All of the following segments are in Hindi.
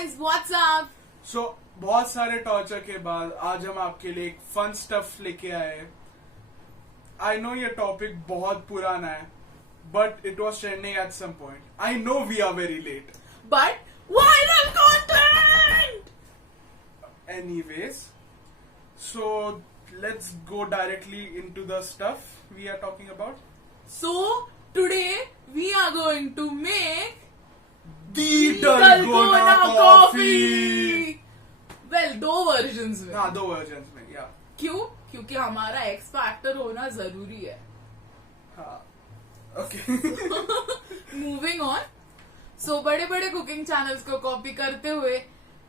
Guys what's up. सो बहुत सारे टॉर्चर के बाद आज हम आपके लिए एक फन स्टफ लेके आए। आई नो ये टॉपिक बहुत पुराना है but it was trending at some point. I know we are very late but viral content. Anyways, so let's go directly into the stuff we are talking about. So today we are going to make the dalgona coffee. Well, दो वर्जन्स में। हाँ, दो वर्जन में। या क्यों? क्योंकि हमारा एक्स फैक्टर होना जरूरी है। हाँ, ओके। Moving on. सो बड़े बड़े कुकिंग चैनल्स को कॉपी करते हुए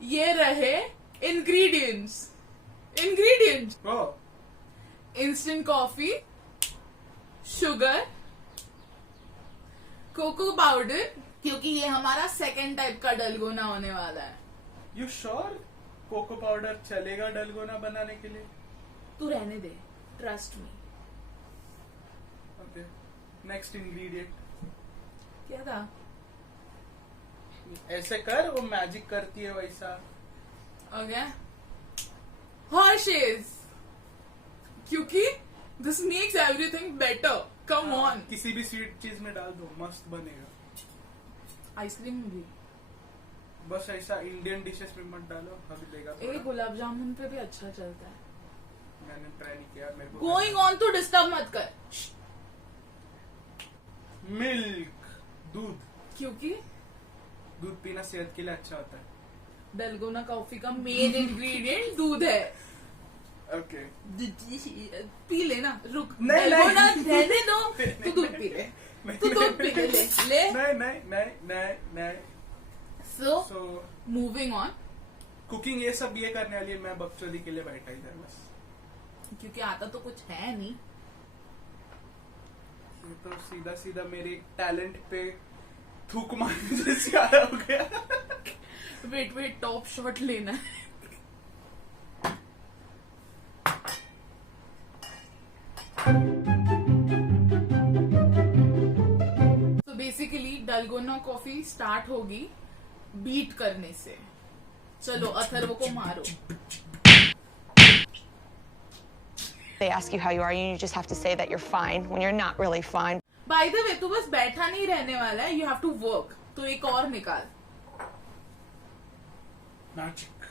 ये रहे ingredients. Instant coffee, sugar, cocoa powder, क्योंकि ये हमारा सेकेंड टाइप का डलगोना होने वाला है। यू श्योर कोको पाउडर चलेगा डलगोना बनाने के लिए? तू रहने दे, trust me. Okay, next ingredient क्या था? ऐसे कर, वो मैजिक करती है वैसा। ओके, हर्शेज, क्योंकि this makes everything better. Come on. किसी भी स्वीट चीज में डाल दो, मस्त बनेगा। आइसक्रीम भी। बस ऐसा इंडियन डिशेस में मत डालो, हमें एक गुलाब जामुन पे भी अच्छा चलता है। मैंने ट्राई नहीं किया, मेरे को। गोइंग ऑन, तो डिस्टर्ब मत कर। मिल्क, दूध। क्योंकि दूध पीना सेहत के लिए अच्छा होता है। डलगोना कॉफी का मेन इंग्रेडिएंट दूध है। ओके, पी लेना, रुक। नहीं, डलगोना नहीं। रहने दो, तू दूध पी ले। तू दूध पी ले, ले। नहीं। सो सो मूविंग ऑन। कुकिंग ये सब ये करने वाली है, मैं बकचोदी के लिए बैठा इधर बस। क्योंकि आता तो कुछ है नहीं। ये तो सीधा सीधा मेरे टैलेंट पे थूक मारने जैसे आया हो गया। वेट, टॉप शॉट लेना है। तो बेसिकली डलगोना कॉफी स्टार्ट होगी बीट करने से। चलो अथर्व को मारो। They ask you how you are, and you just have to say that you're fine when you're not really fine. By the way, तू बस बैठा नहीं रहने वाला है, यू हैव टू वर्क। तो एक और निकाल। मैजिक,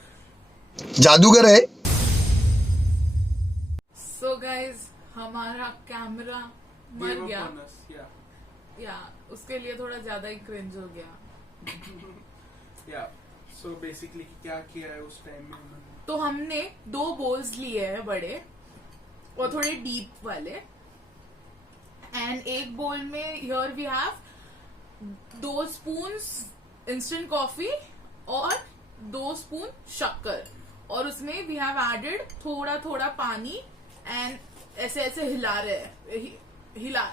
जादूगर है। सो गाइज, हमारा कैमरा मर गया। या उसके लिए थोड़ा ज्यादा ही क्रिंज हो गया। या सो बेसिकली क्या किया है उस टाइम में? तो हमने 2 बोल्स लिए हैं बड़े और थोड़े डीप वाले, एंड एक बोल में here we have 2 spoons instant coffee और 2 स्पून शक्कर, और उसमें वी हैव एडेड थोड़ा थोड़ा पानी, एंड ऐसे ऐसे हिला रहे हैं, हिला।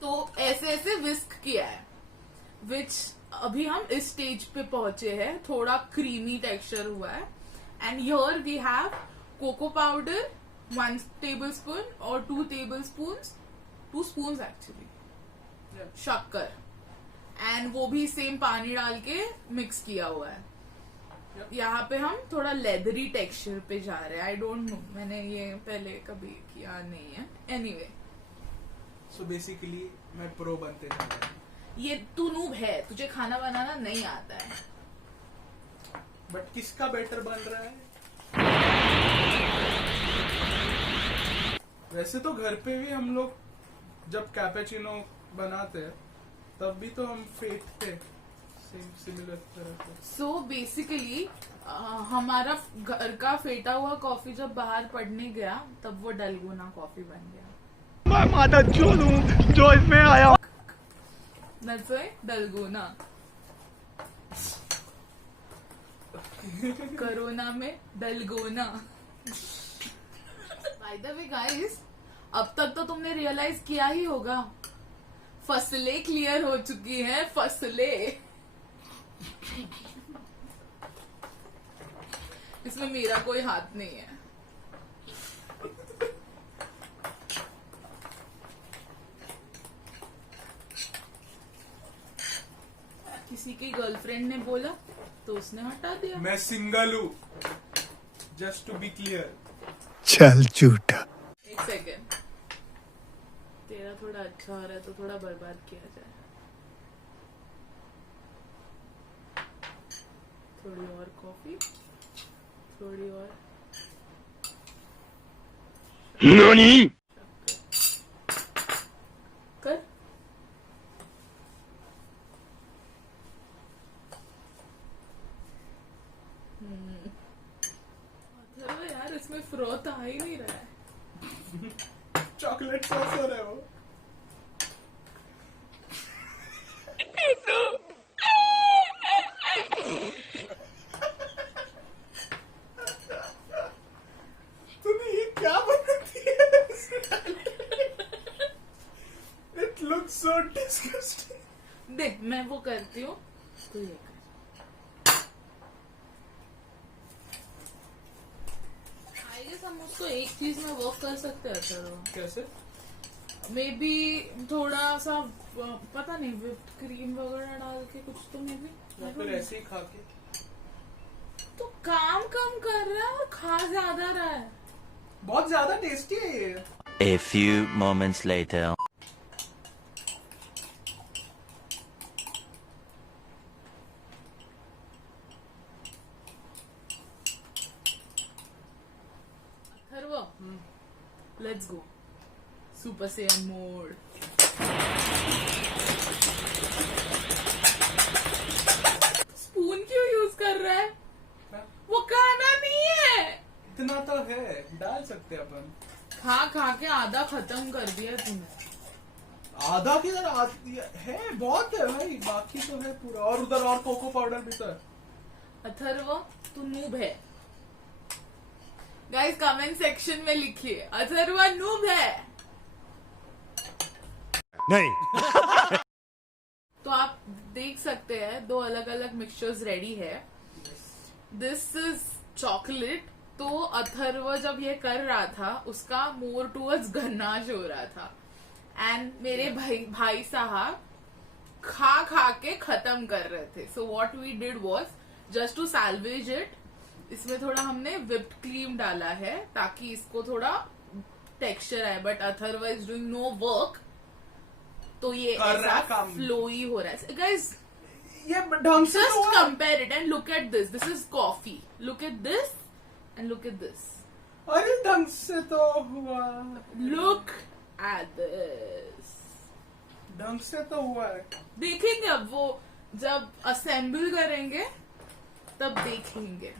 तो ऐसे ऐसे विस्क किया है, विच अभी हम इस स्टेज पे पहुंचे हैं, थोड़ा क्रीमी टेक्सचर हुआ है। And here we have cocoa powder 1 tablespoon और 2 टेबलस्पून्स, 2 स्पून्स एक्चुअली, शक्कर, एंड वो भी सेम पानी डाल के मिक्स किया हुआ है। यहाँ पे हम थोड़ा लेदरी टेक्सचर पे जा रहे हैं। आई डोंट नो, मैंने ये पहले कभी किया नहीं है। एनीवे, सो बेसिकली मैं प्रो बनते जा रहा हूँ। ये तू नूब है, तुझे खाना बनाना नहीं आता है। बट किसका बेटर बन रहा है? वैसे तो घर पे भी हम लोग जब कैपेचिनो बनाते हैं तब भी तो हम फेंटते सिमिलर तरह से। सो बेसिकली हमारा घर का फेटा हुआ कॉफी जब बाहर पड़ने गया तब वो डलगोना कॉफी बन गया। मैं माता चोद हूँ जो इसमें आया। That's why dalgona. कोरोना में dalgona. By the way guys, अब तक तो तुमने रियलाइज किया ही होगा, फसलें क्लियर हो चुकी हैं। फसलें, इसमें मेरा कोई हाथ नहीं है। किसी की गर्लफ्रेंड ने बोला तो उसने हटा दिया। मैं सिंगल हूँ, जस्ट टू बी क्लियर। चल झूठा। एक सेकेंड, तेरा थोड़ा अच्छा हो रहा है तो थोड़ा बर्बाद किया जाए। थोड़ी और कॉफी, थोड़ी और NANI? कर। अथर्व यार इसमें फ्रोथ आ ही नहीं रहा है। चॉकलेट सॉस हो रहा है वो। तूने ये क्या बना दिया? It looks so disgusting. देख मैं वो करती हूँ तो ये कर। I guess हम उसको एक चीज में वर्क कर सकते हैं अथर्व। कैसे? मे बी थोड़ा सा पता नहीं whipped क्रीम वगैरह डाल के कुछ तो मे या फिर बी। ऐसे ही खा के। तो काम कम कर रहा है और खा ज्यादा रहा है। बहुत ज्यादा टेस्टी है ये। A few moments later. Atharva, let's go super Saiyan mode. Spoon क्यों यूज कर रहा है? वो खाना नहीं है। इतना तो है, डाल सकते हैं अपन। खा खा के आधा खत्म कर दिया तूने। आधा किधर है, बहुत है भाई, बाकी तो है पूरा। और उधर और कोको पाउडर भी तो है। अथर्व तू नूब है। गाइस कमेंट सेक्शन में लिखिए अथर्व नूब है। नहीं। तो आप देख सकते हैं दो अलग अलग मिक्सचर्स रेडी है। This is chocolate. तो अथर्व जब ये कर रहा था उसका मोर टूवर्ड्स गन्नाश हो रहा था एंड मेरे भाई साहब खा खा के खत्म कर रहे थे। So what we did was just to salvage it, इसमें थोड़ा हमने whipped क्रीम डाला है ताकि इसको थोड़ा टेक्सचर आए। But Atharva is doing no work, तो ये कर रहा है ऐसा काम। फ्लोई हो रहा है। गाइस ये ढंग से just तो हुआ। compare it and look at this. This is coffee. Look at this and look at this. अरे ढंग से तो हुआ। Look at this. ढंग से तो हुआ है। देखेंगे अब वो जब असेंबल करेंगे तब देखेंगे।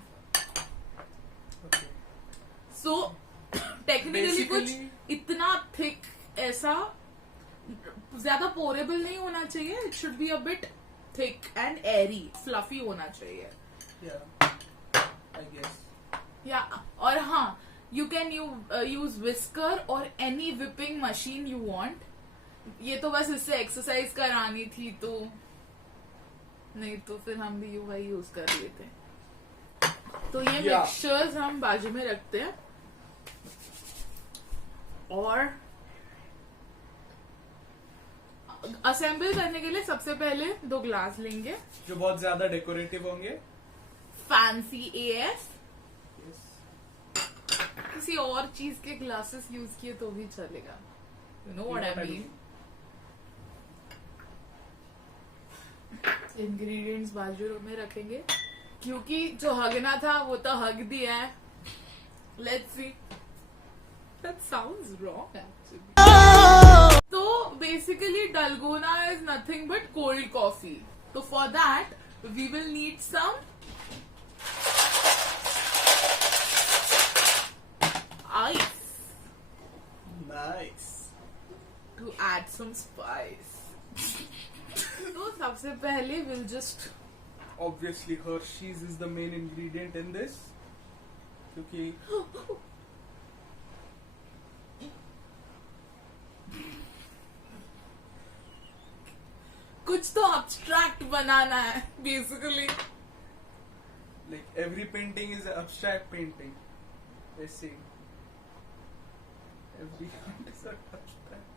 सो टेक्निकली कुछ Basically- इतना थिक ऐसा ज्यादा पोरेबल नहीं होना चाहिए। It should be a bit thick and airy, fluffy होना चाहिए। I guess. या और हाँ, यू कैन यूज विस्कर और any whipping machine you want. ये तो बस इससे एक्सरसाइज करानी थी, तो नहीं तो फिर हम भी वही यूज कर लेते। तो ये Yeah. मिक्सचर्स हम बाजू में रखते हैं और असेंबल करने के लिए सबसे पहले 2 ग्लास लेंगे, जो बहुत ज्यादा डेकोरेटिव होंगे। Fancy AF. किसी और चीज के ग्लासेस यूज किए तो भी चलेगा। You know what I mean. Ingredients बाजू में रखेंगे क्योंकि जो हगना था वो तो हग दिया है। Let's see. That sounds wrong actually. तो basically dalgona is nothing but cold coffee. तो for that we will need some ice nice. to add some spice. तो सबसे पहले we'll just Obviously Hershey's is the main ingredient in this, क्योंकि कुछ तो abstract बनाना है basically. like every painting is an abstract painting. ऐसे every art is an abstract.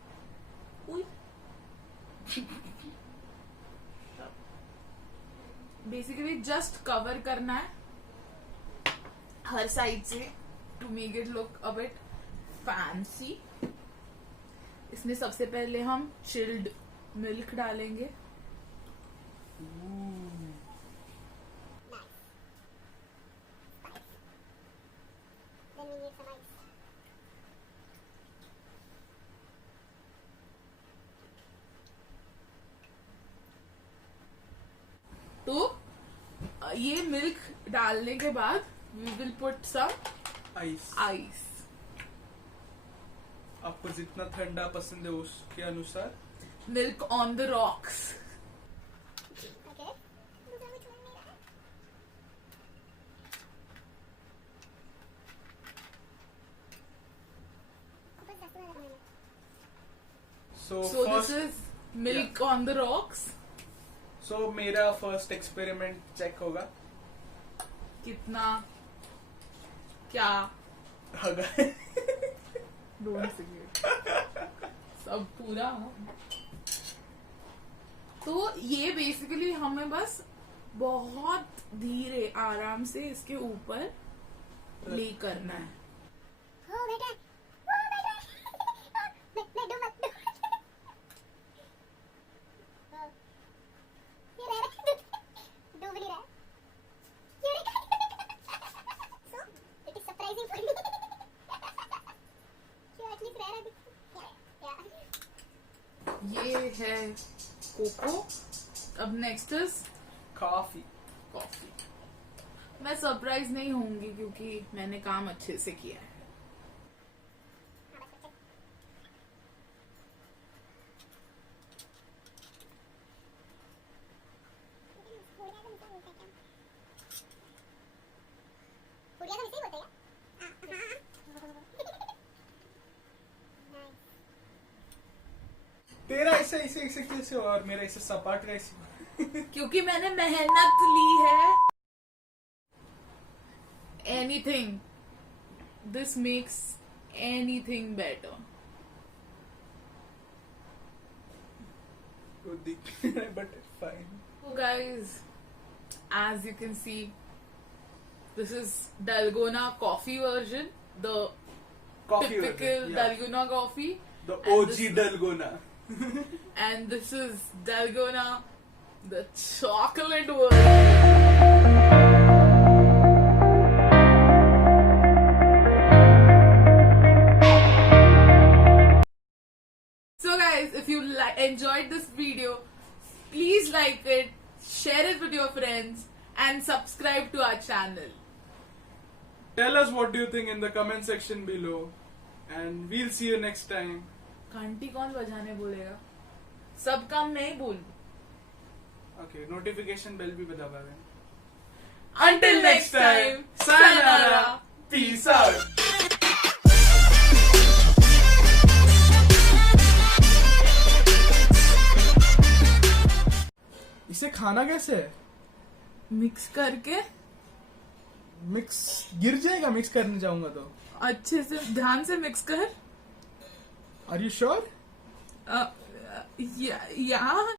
Uy. Basically just cover करना है हर साइड से to make it look a bit fancy. इसमें सबसे पहले हम चिल्ड मिल्क डालेंगे. Then we need some ice. तो ये मिल्क डालने के बाद we will put some ice. Ice. आपको जितना ठंडा पसंद है उसके अनुसार. Milk on the rocks. Okay. दूसरा कुछ बन नहीं रहा है. ऊपर से वाला बनाना. So So first, this is milk on the rocks. so मेरा फर्स्ट एक्सपेरिमेंट चेक होगा. कितना क्या अगर डोंट सिगरेट सब पूरा. तो ये बेसिकली हमें बस बहुत धीरे आराम से इसके ऊपर ले करना है. Oh my god. Oh my god. नहीं डूब मत. ये रह रहा डूब नहीं रहा. ये so it is surprising for me. You at least रह रहा. Yeah. ये है कोको. अब नेक्स्ट इज कॉफी. कॉफी. मैं सरप्राइज नहीं होंगी क्योंकि मैंने काम अच्छे से किया है. पूरिया का मिसे होता है. तेरा ऐसे ऐसे ऐसे कैसे हुआ और मेरा ऐसे सपाट कैसे हुआ? क्योंकि मैंने मेहनत ली है. Anything this makes anything better. वो दिख नहीं रहा है but fine. So guys, as you can see, this is Dalgona coffee version, the Coffee typical version, yeah. Dalgona coffee, The and OG this- Dalgona. and this is Dalgona, the chocolate version. So guys, if you enjoyed this video, please like it, share it with your friends, and subscribe to our channel. Tell us what do you think in the comment section below, and we'll see you next time. घंटी कौन बजाने बोलेगा? सब काम मैं ही बोलूं. Okay, notification bell भी बता दें. Until next time, sayonara, Peace out. इसे खाना कैसे है? मिक्स करके मिक्स गिर जाएगा मिक्स करने जाऊंगा तो. अच्छे से ध्यान से मिक्स कर. Are you sure? या